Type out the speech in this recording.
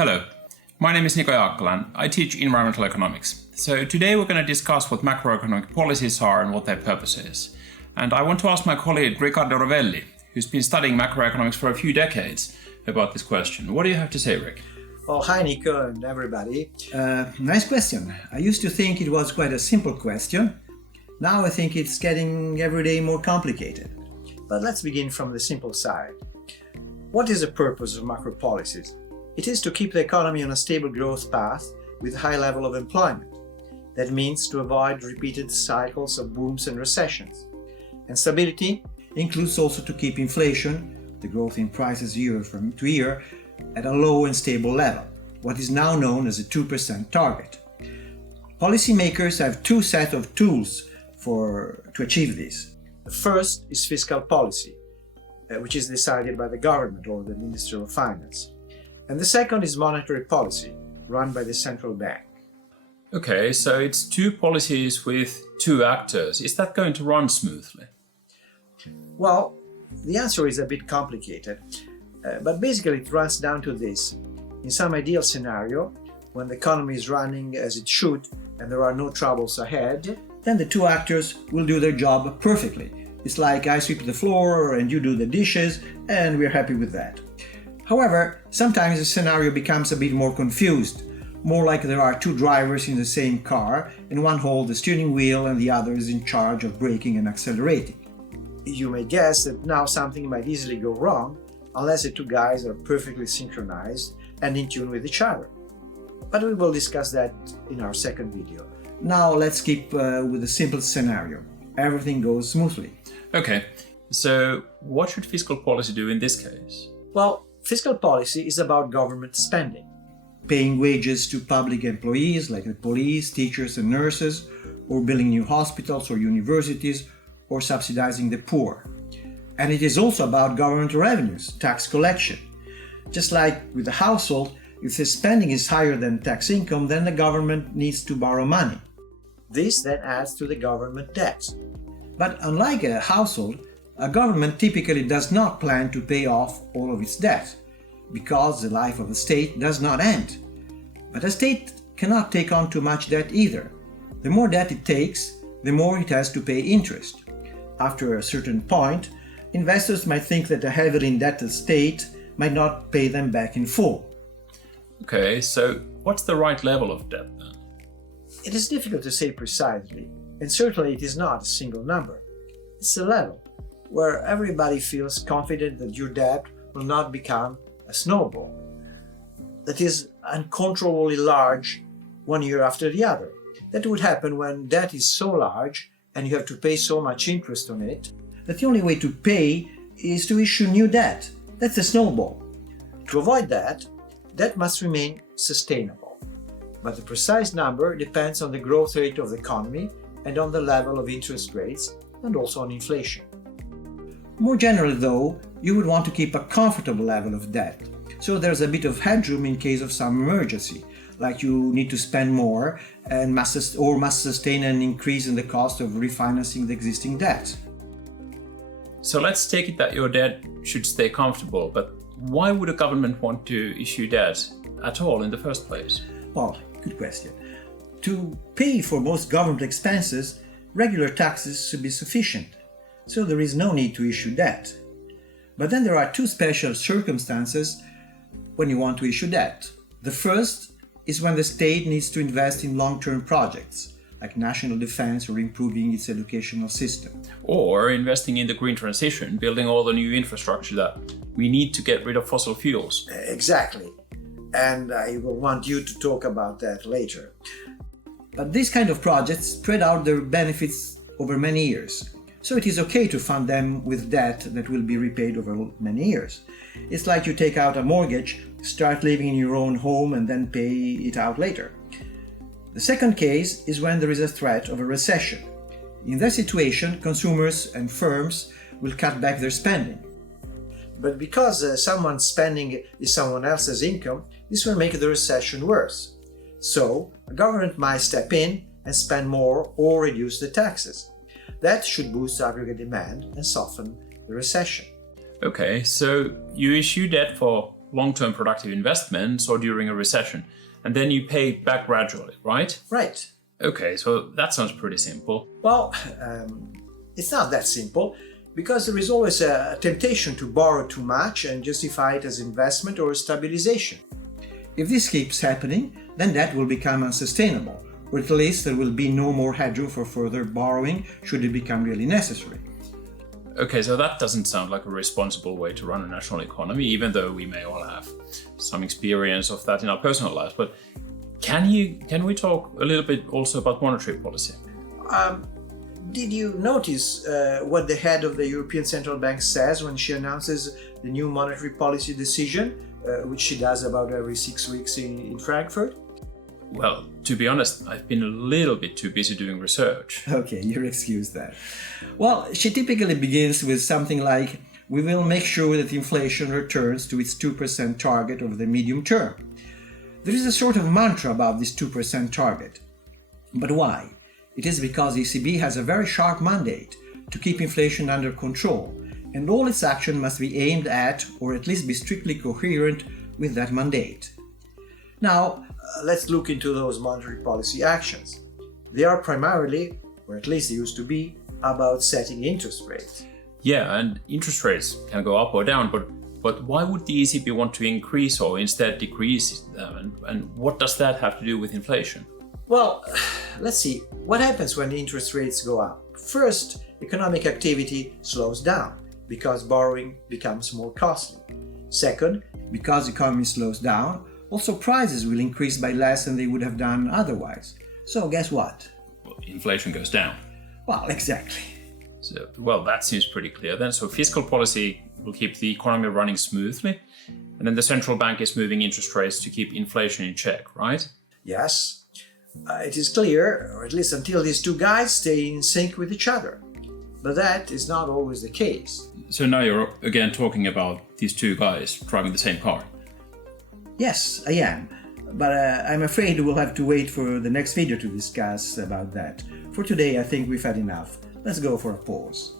Hello, my name is Nikko Jaakkola and I teach environmental economics. So today we're going to discuss what macroeconomic policies are and what their purpose is. And I want to ask my colleague Riccardo Rovelli, who's been studying macroeconomics for a few decades, about this question. What do you have to say, Rick? Oh, hi Nico and everybody. Nice question. I used to think it was quite a simple question. Now I think it's getting every day more complicated. But let's begin from the simple side. What is the purpose of macro policies? It is to keep the economy on a stable growth path with a high level of employment. That means to avoid repeated cycles of booms and recessions. And stability Includes also to keep inflation, the growth in prices year from to year, at a low and stable level, what is now known as a 2% target. Policymakers have two sets of tools to achieve this. The first is fiscal policy, which is decided by the government or the Ministry of Finance. And the second is monetary policy, run by the central bank. Okay, so it's two policies with two actors. Is that going to run smoothly? Well, the answer is a bit complicated, but basically it runs down to this. In some ideal scenario, when the economy is running as it should and there are no troubles ahead, Then the two actors will do their job perfectly. It's like I sweep the floor and you do the dishes, and we're happy with that. However, sometimes the scenario becomes a bit more confused, more like there are two drivers in the same car, and one holds the steering wheel and the other is in charge of braking and accelerating. you may guess that now something might easily go wrong unless the two guys are perfectly synchronized and in tune with each other. But we will discuss that in our second video. Now let's keep with the simple scenario. Everything goes smoothly. Okay, so what should fiscal policy do in this case? Well, fiscal policy is about government spending. Paying wages to public employees like the police, teachers and nurses, or building new hospitals or universities, or subsidizing the poor. And it is also about government revenues, tax collection. Just like with the household, if the spending is higher than tax income, then the government needs to borrow money. This then adds to the government debt. But unlike a household, a government typically does not plan to pay off all of its debt, because the life of a state does not end. But a state cannot take on too much debt either. The more debt it takes, the more it has to pay interest. After a certain point, investors might think that a heavily indebted state might not pay them back in full. Okay, so what's the right level of debt then? It is difficult to say precisely, and certainly it is not a single number. It's a level where everybody feels confident that your debt will not become a snowball that is uncontrollably large one year after the other. That would happen when debt is so large and you have to pay so much interest on it That the only way to pay is to issue new debt. That's a snowball. To avoid that, debt must remain sustainable. But the precise number depends on the growth rate of the economy and on the level of interest rates and also on inflation. More generally though, you would want to keep a comfortable level of debt, so there's a bit of headroom in case of some emergency, like you need to spend more and must sustain an increase in the cost of refinancing the existing debt. So let's take it that your debt should stay comfortable, but why would a government want to issue debt at all in the first place? Well, good question. To pay for most government expenses, regular taxes should be sufficient, so there is no need to issue debt. But then there are two special circumstances when you want to issue debt. The first is when the state needs to invest in long-term projects, like national defense or improving its educational system. Or investing in the green transition, building all the new infrastructure that we need to get rid of fossil fuels. Exactly. And I will want you to talk about that later. But these kind of projects spread out their benefits over many years. So it is okay to fund them with debt that will be repaid over many years. It's like you take out a mortgage, start living in your own home and then pay it out later. The second case is when there is a threat of a recession. In that situation, consumers and firms will cut back their spending. But because someone's spending is someone else's income, this will make the recession worse. So, a government might step in and spend more or reduce the taxes. That should boost aggregate demand and soften the recession. Okay, so you issue debt for long-term productive investments or during a recession, and then you pay back gradually, right? Right. Okay, so that sounds pretty simple. Well, it's not that simple, because there is always a temptation to borrow too much and justify it as investment or stabilization. If this keeps happening, then that will become unsustainable, or at least there will be no more headroom for further borrowing should it become really necessary. Okay, so that doesn't sound like a responsible way to run a national economy, even though we may all have some experience of that in our personal lives. But can we talk a little bit also about monetary policy? Did you notice what the head of the European Central Bank says when she announces the new monetary policy decision, which she does about every 6 weeks in Frankfurt? Well, to be honest, I've been a little bit too busy doing research. Okay, you're excused there. Well, she typically begins with something like, "We will make sure that inflation returns to its 2% target over the medium term." There is a sort of mantra about this 2% target. But why? It is because the ECB has a very sharp mandate to keep inflation under control, and all its action must be aimed at, or at least be strictly coherent with that mandate. Now, let's look into those monetary policy actions. They are primarily, or at least they used to be, about setting interest rates. Yeah, and interest rates can go up or down, but why would the ECB want to increase or instead decrease them? And what does that have to do with inflation? Well, let's see. What happens when interest rates go up? First, economic activity slows down because borrowing becomes more costly. Second, because the economy slows down, also prices will increase by less than they would have done otherwise. So guess what? Well, inflation goes down. Well, exactly. So, well, that seems pretty clear then. So fiscal policy will keep the economy running smoothly, and then the central bank is moving interest rates to keep inflation in check, right? Yes. It is clear, or at least until these two guys stay in sync with each other. But that is not always the case. So now you're again talking about these two guys driving the same car. Yes, I am. But I'm afraid we'll have to wait for the next video to discuss about that. For today, I think we've had enough. Let's go for a pause.